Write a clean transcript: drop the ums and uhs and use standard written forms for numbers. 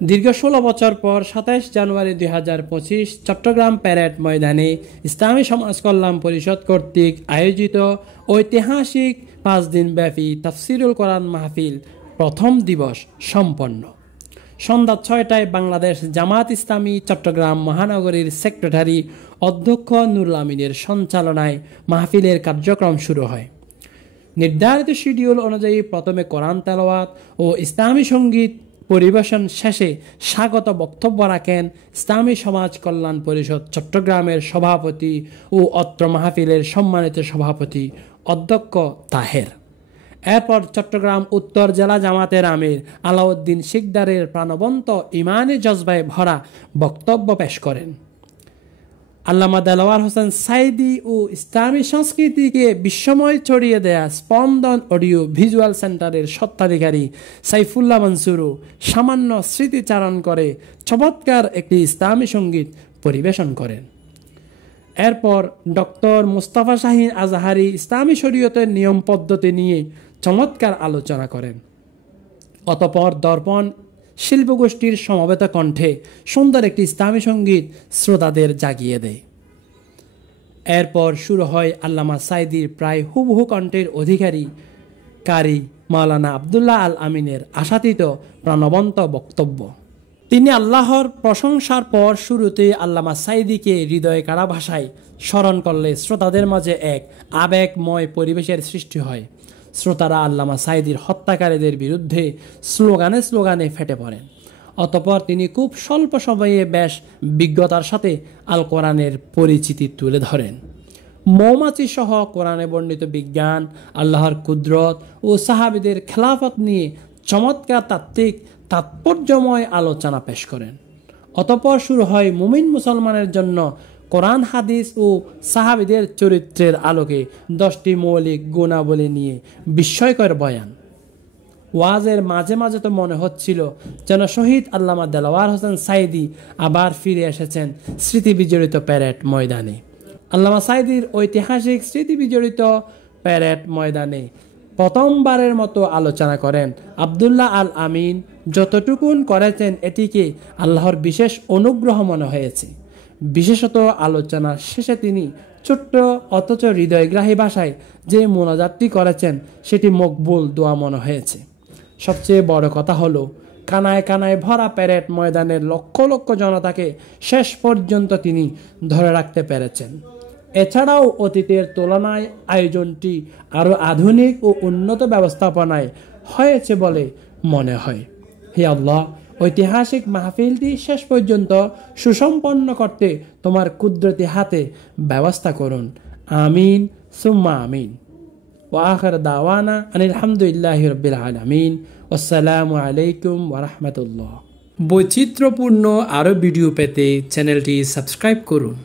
দীর্ঘ 16 বছর পর 27 জানুয়ারি 2025 চট্টগ্রাম প্যারেড ময়দানে ইসলামী সমাজ কল্যাণ পরিষদ কর্তৃক আয়োজিত ঐতিহাসিক 5 দিনব্যাপী তাফসিরুল কোরআন মাহফিল প্রথম দিবস সম্পন্ন। সন্ধ্যা 6টায় বাংলাদেশ জামাত ইসলামী চট্টগ্রাম মহানগরীর সেক্রেটারি অধ্যক্ষ নুরুল আমিনের সঞ্চালনায় মাহফিলের কার্যক্রম শুরু হয়। নির্ধারিত শিডিউল অনুযায়ী প্রথমে কোরআন তেলাওয়াত ও ইসলামী সঙ্গীত পরিবেশন শেষে স্বাগত বক্তব্য রাখেন ইসলামী সমাজ কল্যাণ পরিষদ চট্টগ্রামের সভাপতি ও অত্র মাহফিলের সম্মানিত সভাপতি অধ্যক্ষ তাহের। এরপর চট্টগ্রাম উত্তর জেলা জামাতের আমির আলাউদ্দিন শিকদারের প্রাণবন্ত ইমানি জজবায় ভরা বক্তব্য পেশ করেন। আল্লামা দেলাওয়ার হোসেন সাইদি ও ইসলামী সংস্কৃতিকে বিস্ময় ছড়িয়ে দেয়া স্পন্দন অডিও ভিজুয়াল সেন্টারের স্বত্বাধিকারী সাইফুল্লাহ মনসুরও সামান্য স্মৃতিচারণ করে চমৎকার একটি ইসলামী সঙ্গীত পরিবেশন করেন। এরপর ডক্টর মুস্তাফা শাহিন আজহারি ইসলামী শরীয়তের নিয়ম পদ্ধতি নিয়ে চমৎকার আলোচনা করেন। অতঃপর দর্পণ শিল্পগোষ্ঠীর সমবেত কণ্ঠে সুন্দর একটি ইসলামী সঙ্গীত শ্রোতাদের জাগিয়ে দেয়। এরপর শুরু হয় আল্লামা সাইদির প্রায় হুবহু কণ্ঠের অধিকারী কারি মাওলানা আবদুল্লাহ আল আমিনের আশাতীত প্রাণবন্ত বক্তব্য। তিনি আল্লাহর প্রশংসার পর শুরুতে আল্লামা সাইদিকে হৃদয় কাড়া ভাষায় স্মরণ করলে শ্রোতাদের মাঝে এক আবেগময় পরিবেশের সৃষ্টি হয়। শ্রোতারা আল্লামা সাইদির হত্যাকারীদের বিরুদ্ধে স্লোগানে স্লোগানে ফেটে পড়েন। অতঃপর তিনি খুব স্বল্প সময়ে বেশ বিজ্ঞতার সাথে আল কোরআনের পরিচিতি তুলে ধরেন। মৌমাছি সহ কোরআনে বর্ণিত বিজ্ঞান, আল্লাহর কুদরত ও সাহাবীদের খেলাফত নিয়ে চমৎকার তাত্ত্বিক তাৎপর্যময় আলোচনা পেশ করেন। অতঃপর শুরু হয় মুমিন মুসলমানের জন্য কোরআন হাদিস ও সাহাবীদের চরিত্রের আলোকে 10টি মৌলিক গুণাবলী নিয়ে বিস্ময়কর বয়ান। ওয়াজের মাঝে মাঝে তো মনে হচ্ছিল যেন শহীদ আল্লামা দেলাওয়ার হোসেন সাইদি আবার ফিরে এসেছেন স্মৃতি বিজড়িত প্যারেড ময়দানে। আল্লামা সাইদির ঐতিহাসিক স্মৃতি বিজড়িত প্যারেড ময়দানে প্রথমবারের মতো আলোচনা করেন আবদুল্লাহ আল আমিন। যতটুকুন করেছেন এটিকে আল্লাহর বিশেষ অনুগ্রহ মনে হয়েছে। বিশেষত আলোচনার শেষে তিনি ছোট্ট অথচ হৃদয়গ্রাহী ভাষায় যে মোনাজাতটি করেছেন সেটি মকবুল দোয়া মনে হয়েছে। সবচেয়ে বড় কথা হলো কানায় কানায় ভরা প্যারেড ময়দানের লক্ষ লক্ষ জনতাকে শেষ পর্যন্ত তিনি ধরে রাখতে পেরেছেন। এছাড়াও অতীতের তুলনায় আয়োজনটি আরও আধুনিক ও উন্নত ব্যবস্থাপনায় হয়েছে বলে মনে হয়। হে আল্লাহ, ঐতিহাসিক মাহফিলটি শেষ পর্যন্ত সুসম্পন্ন করতে তোমার কুদরতি হাতে ব্যবস্থা করুন। আমিন সুম্মা আমিন। ওয়া আখির দাওয়ানা আনিল হামদুলিল্লাহি রাব্বিল আলামিন। আসসালামু আলাইকুম ওয়া রাহমাতুল্লাহ। বৈচিত্র্যপূর্ণ আরও ভিডিও পেতে চ্যানেলটি সাবস্ক্রাইব করুন।